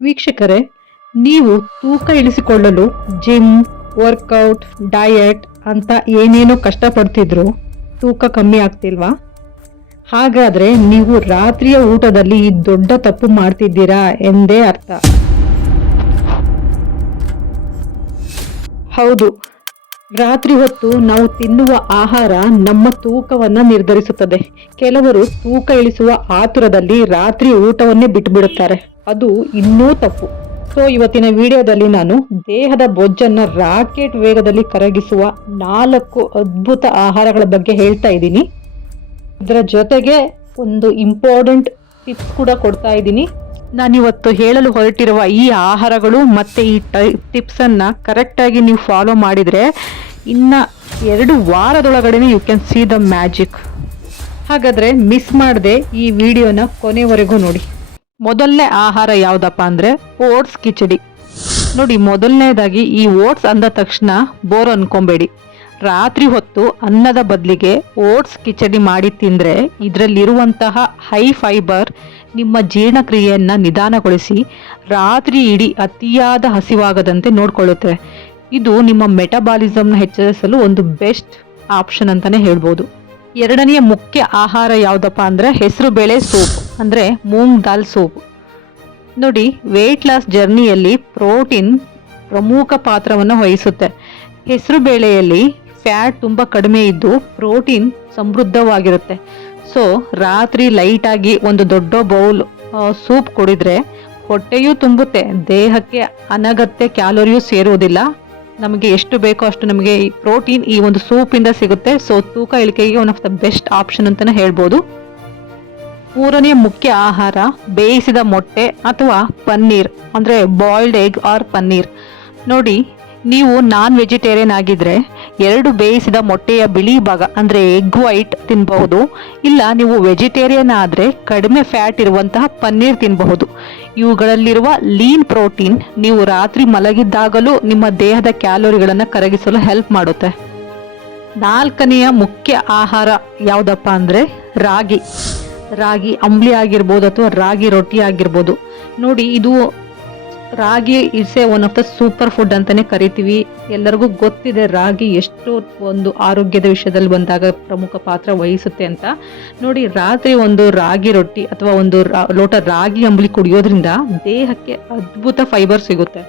ವೀಕ್ಷಕರೇ, ನೀವು ತೂಕ ಇಳಿಸಿಕೊಳ್ಳಲು ಜಿಮ್, ವರ್ಕೌಟ್, ಡಯಟ್ ಅಂತ ಏನೇನೋ ಕಷ್ಟಪಡ್ತಿದ್ರು ತೂಕ ಕಮ್ಮಿ ಆಗ್ತಿಲ್ವಾ? ಹಾಗಾದ್ರೆ ನೀವು ರಾತ್ರಿಯ ಊಟದಲ್ಲಿ ಈ ದೊಡ್ಡ ತಪ್ಪು ಮಾಡ್ತಿದ್ದೀರಾ ಎಂದೇ ಅರ್ಥ. ಹೌದು, ರಾತ್ರಿ ಹೊತ್ತು ನಾವು ತಿನ್ನುವ ಆಹಾರ ನಮ್ಮ ತೂಕವನ್ನ ನಿರ್ಧರಿಸುತ್ತದೆ. ಕೆಲವರು ತೂಕ ಇಳಿಸುವ ಆತುರದಲ್ಲಿ ರಾತ್ರಿ ಊಟವನ್ನೇ ಬಿಟ್ಟುಬಿಡುತ್ತಾರೆ. ಅದು ಇನ್ನೂ ತಪ್ಪು. ಸೊ ಇವತ್ತಿನ ವಿಡಿಯೋದಲ್ಲಿ ನಾನು ದೇಹದ ಬೊಜ್ಜನ್ನ ರಾಕೆಟ್ ವೇಗದಲ್ಲಿ ಕರಗಿಸುವ 4 ಅದ್ಭುತ ಆಹಾರಗಳ ಬಗ್ಗೆ ಹೇಳ್ತಾ ಇದ್ದೀನಿ. ಇದರ ಜೊತೆಗೆ ಒಂದು ಇಂಪಾರ್ಟೆಂಟ್ ಟಿಪ್ಸ್ ಕೂಡ ಕೊಡ್ತಾ ಇದ್ದೀನಿ. ನಾನಿವತ್ತು ಹೇಳಲು ಹೊರಟಿರುವ ಈ ಆಹಾರಗಳು ಮತ್ತು ಈ ಟಿಪ್ಸ್ ಅನ್ನ ಕರೆಕ್ಟಾಗಿ ನೀವು ಫಾಲೋ ಮಾಡಿದರೆ ಇನ್ನ 2 ವಾರದೊಳಗಡೆ you can see the magic. ಹಾಗಾದ್ರೆ ಮಿಸ್ ಮಾಡದೆ ಈ ವಿಡಿಯೋನ ಕೊನೆವರೆಗೂ ನೋಡಿ. ಮೊದಲನೇ ಆಹಾರ ಯಾವುದಪ್ಪ ಅಂದರೆ ಓಟ್ಸ್ ಕಿಚಡಿ. ನೋಡಿ, ಮೊದಲನೇದಾಗಿ ಈ ಓಟ್ಸ್ ಅಂದ ತಕ್ಷಣ ಬೋರ್ ಅನ್ಕೊಬೇಡಿ. ರಾತ್ರಿ ಹೊತ್ತು ಅನ್ನದ ಬದಲಿಗೆ ಓಟ್ಸ್ ಕಿಚಡಿ ಮಾಡಿ ತಿಂದರೆ ಇದರಲ್ಲಿರುವಂತಹ ಹೈ ಫೈಬರ್ ನಿಮ್ಮ ಜೀರ್ಣಕ್ರಿಯೆಯನ್ನು ನಿಧಾನಗೊಳಿಸಿ ರಾತ್ರಿ ಇಡೀ ಅತಿಯಾದ ಹಸಿವಾಗದಂತೆ ನೋಡ್ಕೊಳ್ಳುತ್ತೆ. ಇದು ನಿಮ್ಮ ಮೆಟಬಾಲಿಸಮ್ನ ಹೆಚ್ಚಿಸಲು ಒಂದು ಬೆಸ್ಟ್ ಆಪ್ಷನ್ ಅಂತಲೇ ಹೇಳ್ಬೋದು. ಎರಡನೆಯ ಮುಖ್ಯ ಆಹಾರ ಯಾವುದಪ್ಪ ಅಂದರೆ ಹೆಸರು ಬೇಳೆ ಸೂಪ್, ಅಂದರೆ ಮೂಂಗ್ ದಾಲ್ ಸೂಪ್. ನೋಡಿ, ವೆಯ್ಟ್ ಲಾಸ್ ಜರ್ನಿಯಲ್ಲಿ ಪ್ರೋಟೀನ್ ಪ್ರಮುಖ ಪಾತ್ರವನ್ನು ವಹಿಸುತ್ತೆ. ಹೆಸರು ಬೇಳೆಯಲ್ಲಿ ಫ್ಯಾಟ್ ತುಂಬ ಕಡಿಮೆ ಇದ್ದು ಪ್ರೋಟೀನ್ ಸಮೃದ್ಧವಾಗಿರುತ್ತೆ. ಸೊ ರಾತ್ರಿ ಲೈಟಾಗಿ ಒಂದು ದೊಡ್ಡ ಬೌಲ್ ಸೂಪ್ ಕುಡಿದ್ರೆ ಹೊಟ್ಟೆಯೂ ತುಂಬುತ್ತೆ, ದೇಹಕ್ಕೆ ಅನಗತ್ಯ ಕ್ಯಾಲೋರಿಯೂ ಸೇರುವುದಿಲ್ಲ. ನಮಗೆ ಎಷ್ಟು ಬೇಕೋ ಅಷ್ಟು ನಮಗೆ ಈ ಪ್ರೋಟೀನ್ ಈ ಒಂದು ಸೂಪಿಂದ ಸಿಗುತ್ತೆ. ಸೊ ತೂಕ ಇಳಿಕೆಗೆ one of the best option ಅಂತಲೇ ಹೇಳ್ಬೋದು. ಮೂರನೇ ಮುಖ್ಯ ಆಹಾರ ಬೇಯಿಸಿದ ಮೊಟ್ಟೆ ಅಥವಾ ಪನ್ನೀರ್, ಅಂದರೆ ಬಾಯ್ಲ್ಡ್ ಎಗ್ ಆರ್ ಪನ್ನೀರ್. ನೋಡಿ, ನೀವು ನಾನ್ ವೆಜಿಟೇರಿಯನ್ ಆಗಿದ್ರೆ 2 ಬೇಯಿಸಿದ ಮೊಟ್ಟೆಯ ಬಿಳಿ ಭಾಗ ಅಂದರೆ ಎಗ್ ವೈಟ್ ತಿನ್ನಬಹುದು. ಇಲ್ಲ, ನೀವು ವೆಜಿಟೇರಿಯನ್ ಆದರೆ ಕಡಿಮೆ ಫ್ಯಾಟ್ ಇರುವಂತಹ ಪನ್ನೀರ್ ತಿನ್ನಬಹುದು. ಇವುಗಳಲ್ಲಿರುವ ಲೀನ್ ಪ್ರೋಟೀನ್ ನೀವು ರಾತ್ರಿ ಮಲಗಿದ್ದಾಗಲೂ ನಿಮ್ಮ ದೇಹದ ಕ್ಯಾಲೋರಿಗಳನ್ನು ಕರಗಿಸಲು ಹೆಲ್ಪ್ ಮಾಡುತ್ತೆ. ನಾಲ್ಕನೆಯ ಮುಖ್ಯ ಆಹಾರ ಯಾವುದಪ್ಪ ಅಂದರೆ ರಾಗಿ ಅಂಬ್ಲಿ ಆಗಿರ್ಬೋದು ಅಥವಾ ರಾಗಿ ರೊಟ್ಟಿ ಆಗಿರ್ಬೋದು. ನೋಡಿ, ಇದು ragi it's a one of the super food ಅಂತಾನೆ ಕರಿತೀವಿ. ಎಲ್ಲರಿಗೂ ಗೊತ್ತಿದೆ ರಾಗಿ ಎಷ್ಟು ಒಂದು ಆರೋಗ್ಯದ ವಿಷಯದಲ್ಲಿ ಬಂದಾಗ ಪ್ರಮುಖ ಪಾತ್ರ ವಹಿಸುತ್ತೆ ಅಂತ. ನೋಡಿ, ರಾತ್ರಿ ಒಂದು ರಾಗಿ ರೊಟ್ಟಿ ಅಥವಾ ಒಂದು ಲೋಟ ರಾಗಿ ಅಂಬಲಿ ಕುಡಿಯೋದ್ರಿಂದ ದೇಹಕ್ಕೆ ಅದ್ಭುತ ಫೈಬರ್ ಸಿಗುತ್ತೆ.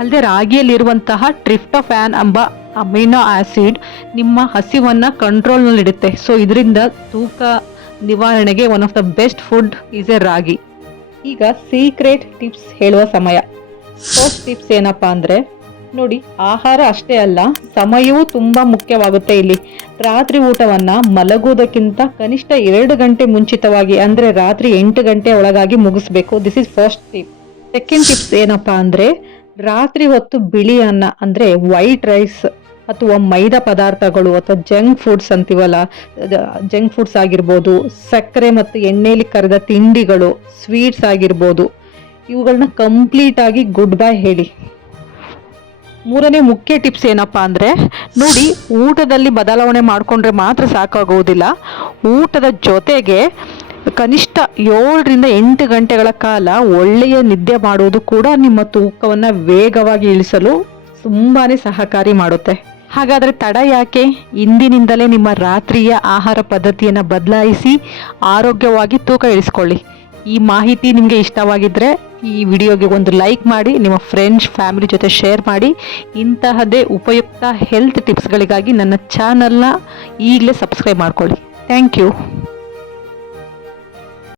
ಅಲ್ಲದೆ ರಾಗಿಯಲ್ಲಿರುವಂತಹ ಟ್ರಿಪ್ಟೋಫ್ಯಾನ್ ಎಂಬ ಅಮೈನೋ ಆಸಿಡ್ ನಿಮ್ಮ ಹಸಿವನ್ನ ಕಂಟ್ರೋಲ್ನಲ್ಲಿಡುತ್ತೆ. ಸೊ ಇದರಿಂದ ತೂಕ ನಿವಾರಣೆಗೆ one of the best food is a ragi. ಈಗ ಸೀಕ್ರೆಟ್ ಟಿಪ್ಸ್ ಹೇಳುವ ಸಮಯ. ಫಸ್ಟ್ ಟಿಪ್ಸ್ ಏನಪ್ಪಾ ಅಂದರೆ, ನೋಡಿ, ಆಹಾರ ಅಷ್ಟೇ ಅಲ್ಲ, ಸಮಯವೂ ತುಂಬ ಮುಖ್ಯವಾಗುತ್ತೆ ಇಲ್ಲಿ. ರಾತ್ರಿ ಊಟವನ್ನು ಮಲಗುವುದಕ್ಕಿಂತ ಕನಿಷ್ಠ 2 ಗಂಟೆ ಮುಂಚಿತವಾಗಿ, ಅಂದರೆ ರಾತ್ರಿ 8 ಗಂಟೆ ಒಳಗಾಗಿ ಮುಗಿಸ್ಬೇಕು. This is first tip. Second tips ಏನಪ್ಪಾ ಅಂದರೆ, ರಾತ್ರಿ ಹೊತ್ತು ಬಿಳಿ ಅನ್ನ ಅಂದರೆ ವೈಟ್ ರೈಸ್ ಅಥವಾ ಮೈದಾ ಪದಾರ್ಥಗಳು ಅಥವಾ ಜಂಕ್ ಫುಡ್ಸ್ ಅಂತೀವಲ್ಲ, ಜಂಕ್ ಫುಡ್ಸ್ ಆಗಿರ್ಬೋದು, ಸಕ್ಕರೆ ಮತ್ತು ಎಣ್ಣೆಯಲ್ಲಿ ಕರೆದ ತಿಂಡಿಗಳು, ಸ್ವೀಟ್ಸ್ ಆಗಿರ್ಬೋದು, ಇವುಗಳನ್ನ ಕಂಪ್ಲೀಟ್ ಆಗಿ ಗುಡ್ ಬೈ ಹೇಳಿ. ಮೂರನೇ ಮುಖ್ಯ ಟಿಪ್ಸ್ ಏನಪ್ಪಾ ಅಂದರೆ, ನೋಡಿ, ಊಟದಲ್ಲಿ ಬದಲಾವಣೆ ಮಾಡಿಕೊಂಡ್ರೆ ಮಾತ್ರ ಸಾಕಾಗುವುದಿಲ್ಲ. ಊಟದ ಜೊತೆಗೆ ಕನಿಷ್ಠ 7 ರಿಂದ 8 ಗಂಟೆಗಳ ಕಾಲ ಒಳ್ಳೆಯ ನಿದ್ದೆ ಮಾಡುವುದು ಕೂಡ ನಿಮ್ಮ ತೂಕವನ್ನು ವೇಗವಾಗಿ ಇಳಿಸಲು ತುಂಬಾ ಸಹಕಾರಿ ಮಾಡುತ್ತೆ. ಹಾಗಾದರೆ ತಡ ಯಾಕೆ? ಇಂದಿನಿಂದಲೇ ನಿಮ್ಮ ರಾತ್ರಿಯ ಆಹಾರ ಪದ್ಧತಿಯನ್ನು ಬದಲಾಯಿಸಿ ಆರೋಗ್ಯವಾಗಿ ತೂಕ ಇಳಿಸ್ಕೊಳ್ಳಿ. ಈ ಮಾಹಿತಿ ನಿಮಗೆ ಇಷ್ಟವಾಗಿದ್ದರೆ ಈ ವಿಡಿಯೋಗೆ ಒಂದು ಲೈಕ್ ಮಾಡಿ, ನಿಮ್ಮ ಫ್ರೆಂಡ್ಸ್ ಫ್ಯಾಮಿಲಿ ಜೊತೆ ಶೇರ್ ಮಾಡಿ. ಇಂತಹದೇ ಉಪಯುಕ್ತ ಹೆಲ್ತ್ ಟಿಪ್ಸ್ಗಳಿಗಾಗಿ ನನ್ನ ಚಾನಲ್ನ ಈಗಲೇ ಸಬ್ಸ್ಕ್ರೈಬ್ ಮಾಡ್ಕೊಳ್ಳಿ. Thank you.